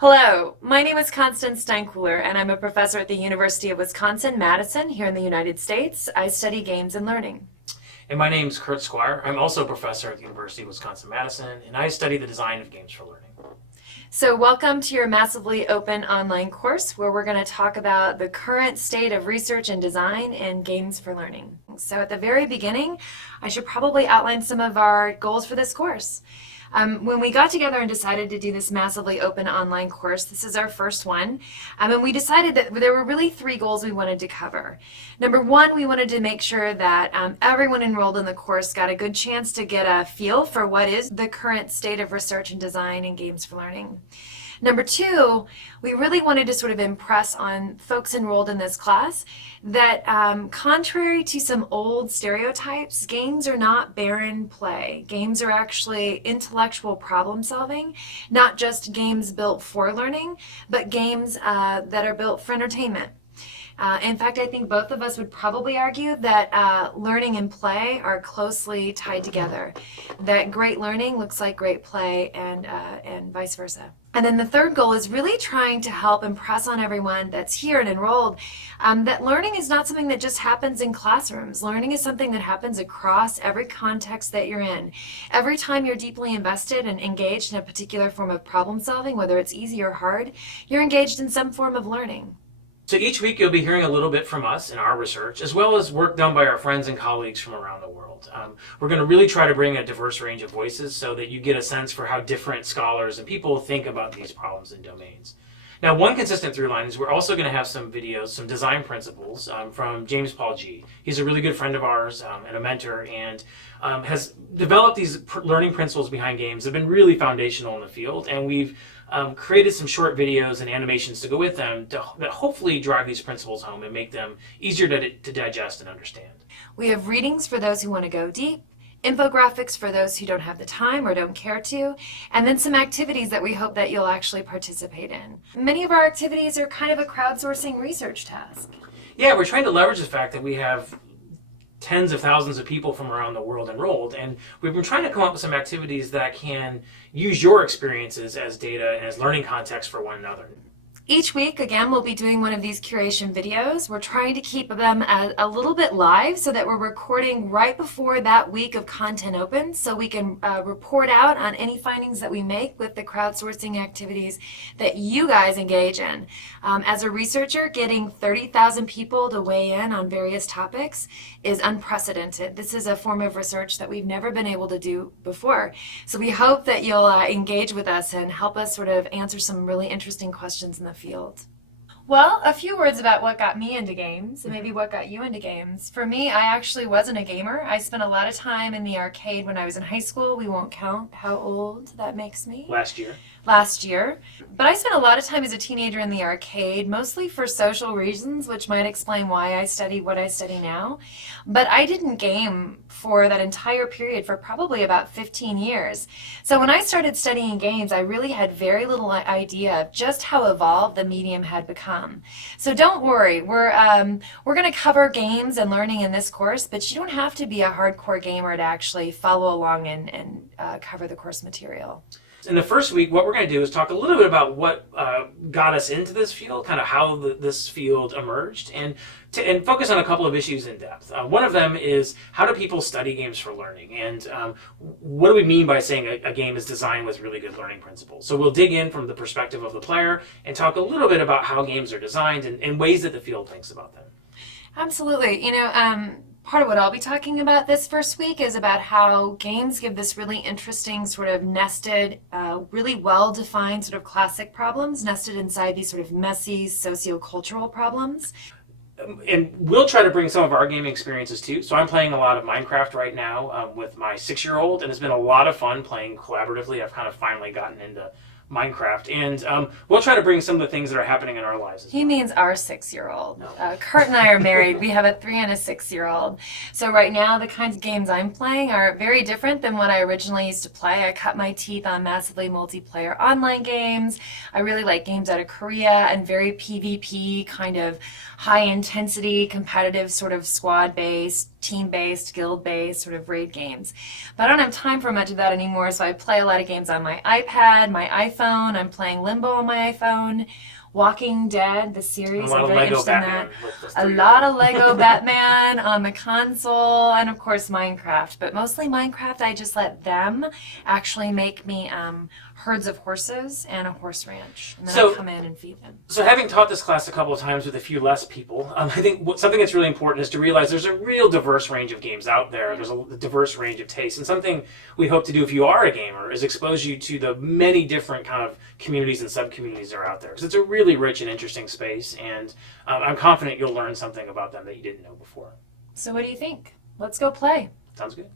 Hello, my name is Constance Steinkuehler and I'm a professor at the University of Wisconsin-Madison here in the United States. I study games and learning. And my name is Kurt Squire. I'm also a professor at the University of Wisconsin-Madison, and I study the design of games for learning. So welcome to your massively open online course where we're going to talk about the current state of research and design in games for learning. So at the very beginning, I should probably outline some of our goals for this course. When we got together and decided to do this massively open online course, this is our first one, and we decided that there were really three goals we wanted to cover. Number one, we wanted to make sure that everyone enrolled in the course got a good chance to get a feel for what is the current state of research and design in games for learning. Number two, we really wanted to sort of impress on folks enrolled in this class that contrary to some old stereotypes, games are not barren play. Games are actually intellectual problem solving, not just games built for learning, but games that are built for entertainment. In fact, I think both of us would probably argue that learning and play are closely tied together, that great learning looks like great play and vice versa. And then the third goal is really trying to help impress on everyone that's here and enrolled that learning is not something that just happens in classrooms. Learning is something that happens across every context that you're in. Every time you're deeply invested and engaged in a particular form of problem solving, whether it's easy or hard, you're engaged in some form of learning. So each week you'll be hearing a little bit from us in our research, as well as work done by our friends and colleagues from around the world. We're going to really try to bring a diverse range of voices so that you get a sense for how different scholars and people think about these problems and domains. Now, one consistent through line is we're also going to have some videos, some design principles from James Paul G. He's a really good friend of ours and a mentor, and has developed these learning principles behind games that have been really foundational in the field, and we've created some short videos and animations to go with them that hopefully drive these principles home and make them easier to digest and understand. We have readings for those who want to go deep, infographics for those who don't have the time or don't care to, and then some activities that we hope that you'll actually participate in. Many of our activities are kind of a crowdsourcing research task. Yeah, we're trying to leverage the fact that we have tens of thousands of people from around the world enrolled, and we've been trying to come up with some activities that can use your experiences as data and as learning context for one another. Each week, again, we'll be doing one of these curation videos. We're trying to keep them a little bit live so that we're recording right before that week of content opens so we can report out on any findings that we make with the crowdsourcing activities that you guys engage in. As a researcher, getting 30,000 people to weigh in on various topics is unprecedented. This is a form of research that we've never been able to do before. So we hope that you'll engage with us and help us sort of answer some really interesting questions in the field. Well, a few words about what got me into games and maybe what got you into games. For me, I actually wasn't a gamer. I spent a lot of time in the arcade when I was in high school. We won't count how old that makes me. Last year. But I spent a lot of time as a teenager in the arcade, mostly for social reasons, which might explain why I study what I study now. But I didn't game for that entire period for probably about 15 years. So when I started studying games, I really had very little idea of just how evolved the medium had become. So don't worry, we're going to cover games and learning in this course, but you don't have to be a hardcore gamer to actually follow along and cover the course material. In the first week, what we're going to do is talk a little bit about what got us into this field, kind of how this field emerged, and focus on a couple of issues in depth. One of them is how do people study games for learning, and what do we mean by saying a game is designed with really good learning principles? So we'll dig in from the perspective of the player and talk a little bit about how games are designed and ways that the field thinks about them. Absolutely. You know, part of what I'll be talking about this first week is about how games give this really interesting sort of nested, really well-defined sort of classic problems nested inside these sort of messy socio-cultural problems. And we'll try to bring some of our gaming experiences too. So I'm playing a lot of Minecraft right now with my 6-year-old, and it's been a lot of fun playing collaboratively. I've kind of finally gotten into Minecraft, and we'll try to bring some of the things that are happening in our lives. He means our 6-year-old. No. Kurt and I are married. We have a 3 and a 6-year-old. So right now the kinds of games I'm playing are very different than what I originally used to play. I cut my teeth on massively multiplayer online games. I really like games out of Korea and very PvP, kind of high intensity, competitive sort of squad-based, team-based, guild-based sort of raid games. But I don't have time for much of that anymore, so I play a lot of games on my iPad, my iPhone, iPhone. I'm playing Limbo on my iPhone. Walking Dead, the series, I'm very interested in that. A lot of Lego Batman on the console, and of course Minecraft. But mostly Minecraft, I just let them actually make me herds of horses and a horse ranch, and then I come in and feed them. So having taught this class a couple of times with a few less people, I think something that's really important is to realize there's a real diverse range of games out there. There's a diverse range of tastes, and something we hope to do if you are a gamer is expose you to the many different kind of communities and sub-communities that are out there. Because it's a really rich and interesting space, and I'm confident you'll learn something about them that you didn't know before. So what do you think? Let's go play. Sounds good.